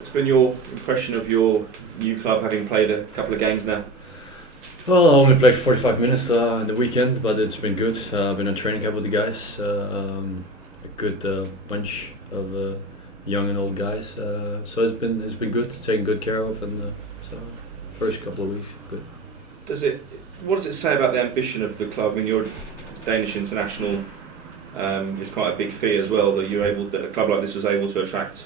What's been your impression of your new club, having played a couple of games now? Well, I only played 45 minutes in the weekend, but it's been good. I've been on training camp with the guys. A good bunch of young and old guys. So it's been good. Taken good care of, and so first couple of weeks good. What does it say about the ambition of the club? I mean, you're Danish international. It's quite a big fee as well that a club like this was able to attract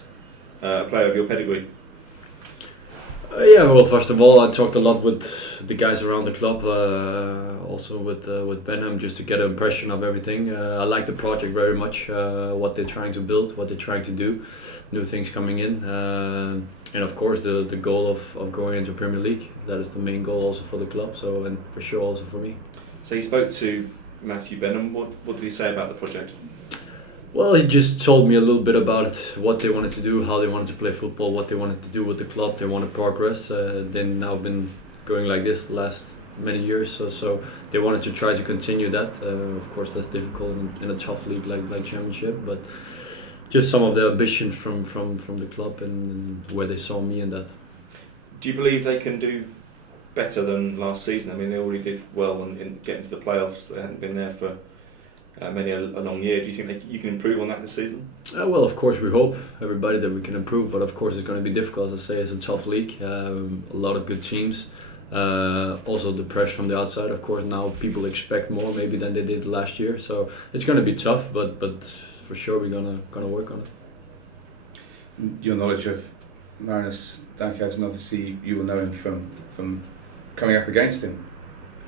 a player of your pedigree. Yeah, well, first of all, I talked a lot with the guys around the club, also with Benham, just to get an impression of everything. I like the project very much, what they're trying to build, what they're trying to do, new things coming in, and of course the goal of going into Premier League. That is the main goal also for the club, so, and for sure also for me. So you spoke to Matthew Benham. What did he say about the project? Well, he just told me a little bit about what they wanted to do, how they wanted to play football, what they wanted to do with the club. They want to progress. They've now been going like this the last many years, so they wanted to try to continue that. Of course, that's difficult in a tough league like Championship, but just some of the ambition from the club and where they saw me in that. Do you believe they can do better than last season? I mean, they already did well in getting to the playoffs. They hadn't been there for many a long year. Do you think you can improve on that this season? Well, of course we hope, everybody, that we can improve, but of course it's going to be difficult. As I say, it's a tough league, a lot of good teams. Also the pressure from the outside, of course, now people expect more maybe than they did last year, so it's going to be tough, but for sure we're gonna work on it. Your knowledge of Marinus Dijkhuizen, obviously you will know him from coming up against him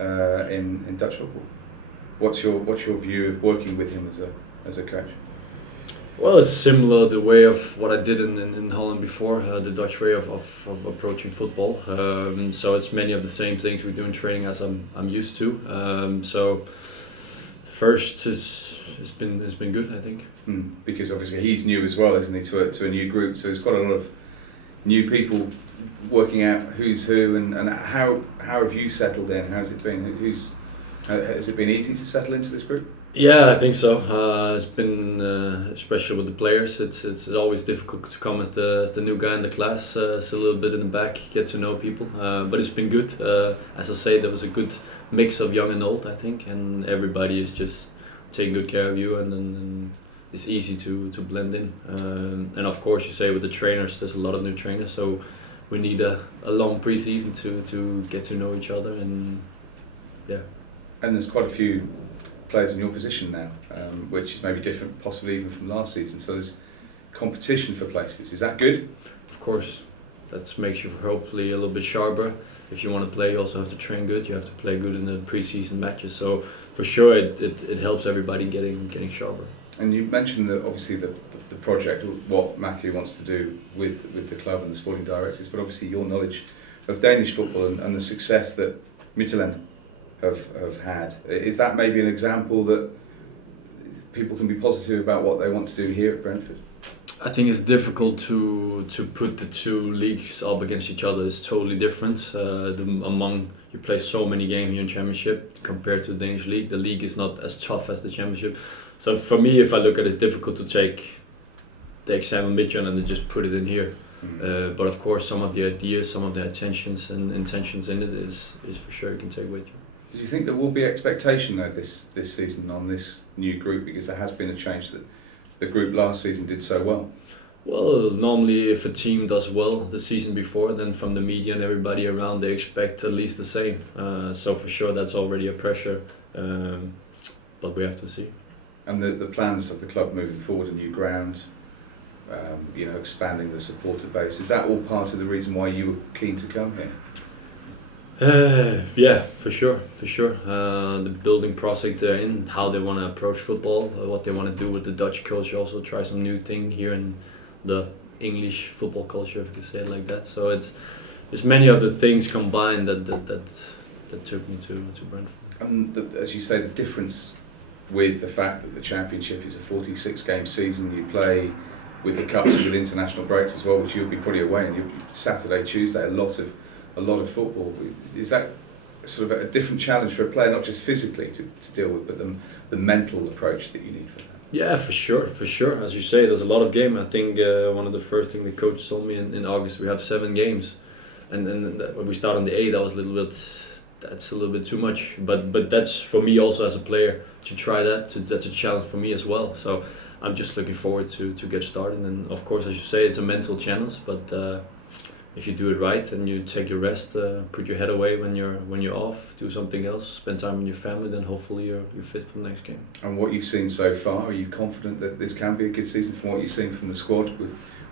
in Dutch football. What's your view of working with him as a coach? Well, it's similar the way of what I did in Holland before, the Dutch way of approaching football. So it's many of the same things we do in training as I'm used to. So the first has been good, I think. Because obviously he's new as well, isn't he, to a new group? So there's quite a lot of new people working out who's who, and how have you settled in? How's it been? Has it been easy to settle into this group? Yeah, I think so. It's been, especially with the players, it's always difficult to come as the new guy in the class, still a little bit in the back, get to know people. But it's been good. As I say, there was a good mix of young and old, I think, and everybody is just taking good care of you, and it's easy to blend in. And of course, you say with the trainers, there's a lot of new trainers, so we need a long pre-season to get to know each other, and yeah. And there's quite a few players in your position now, which is maybe different possibly even from last season, so there's competition for places. Is that good? Of course, that makes you hopefully a little bit sharper. If you want to play, you also have to train good, you have to play good in the pre-season matches, so for sure it helps everybody getting sharper. And you mentioned that obviously the project, what Matthew wants to do with the club and the sporting directors, but obviously your knowledge of Danish football and the success that Midtjylland have had. Is that maybe an example that people can be positive about what they want to do here at Brentford? I think it's difficult to put the two leagues up against each other. It's totally different. You play so many games here in Championship compared to the Danish league. The league is not as tough as the Championship. So for me, if I look at it, it's difficult to take the exam of Midtjylland and just put it in here. But of course, some of the ideas, some of the attentions and intentions in it is for sure you can take with you. Do you think there will be expectation though this season on this new group, because there has been a change that the group last season did so well? Well, normally if a team does well the season before, then from the media and everybody around they expect at least the same. So for sure that's already a pressure, but we have to see. And the plans of the club moving forward, a new ground, expanding the supporter base, is that all part of the reason why you were keen to come here? Yeah, for sure. The building project they're in, how they want to approach football, what they want to do with the Dutch culture, also try some new thing here in the English football culture, if you could say it like that. So it's many of the things combined that took me to Brentford. And as you say, the difference with the fact that the Championship is a 46-game season, you play with the cups with international breaks as well, which you'll be probably away, and Saturday, Tuesday, a lot of football. Is that sort of a different challenge for a player, not just physically to deal with, but the mental approach that you need for that? Yeah, for sure, for sure. As you say, there's a lot of game. I think one of the first thing the coach told me in August, we have 7 games, and then when we start on the 8th, that was a little bit. That's a little bit too much. But that's for me also as a player to try that. That's a challenge for me as well. So I'm just looking forward to get started. And of course, as you say, it's a mental challenge. But if you do it right and you take your rest, put your head away when you're off, do something else, spend time with your family, then hopefully you're fit for the next game. And what you've seen so far, are you confident that this can be a good season from what you've seen from the squad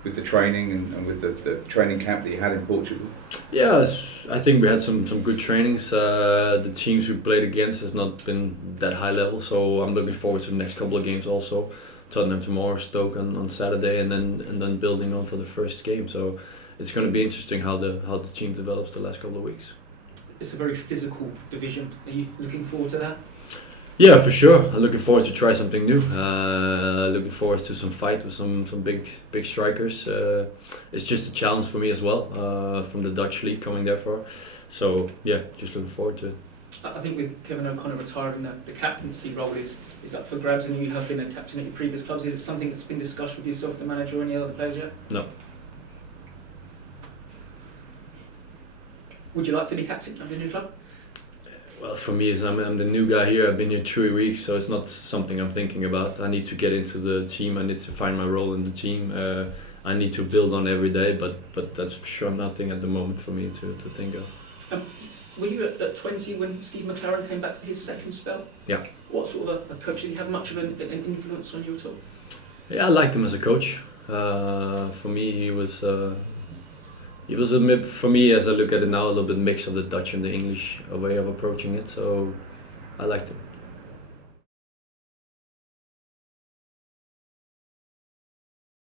with the training and with the training camp that you had in Portugal? Yeah, I think we had some good trainings. The teams we played against has not been that high level, so I'm looking forward to the next couple of games also. Tottenham tomorrow, Stoke on Saturday, and then building on for the first game. So it's going to be interesting how the team develops the last couple of weeks. It's a very physical division. Are you looking forward to that? Yeah, for sure. I'm looking forward to try something new. Looking forward to some fight with some big strikers. It's just a challenge for me as well, from the Dutch league coming there for. So yeah, just looking forward to it. I think with Kevin O'Connor retiring, the captaincy role is up for grabs, and you have been a captain at your previous clubs. Is it something that's been discussed with yourself, the manager, or any other players yet? No. Would you like to be captain of your new club? Well, for me, I'm the new guy here. I've been here 3 weeks, so it's not something I'm thinking about. I need to get into the team. I need to find my role in the team. I need to build on every day, but that's for sure nothing at the moment for me to think of. Were you at 20 when Steve McLaren came back for his second spell? Yeah. What sort of a coach, did he have much of an influence on you at all? Yeah, I liked him as a coach. For me, he was a bit, for me, as I look at it now, a little bit mix of the Dutch and the English way of approaching it. So I liked him.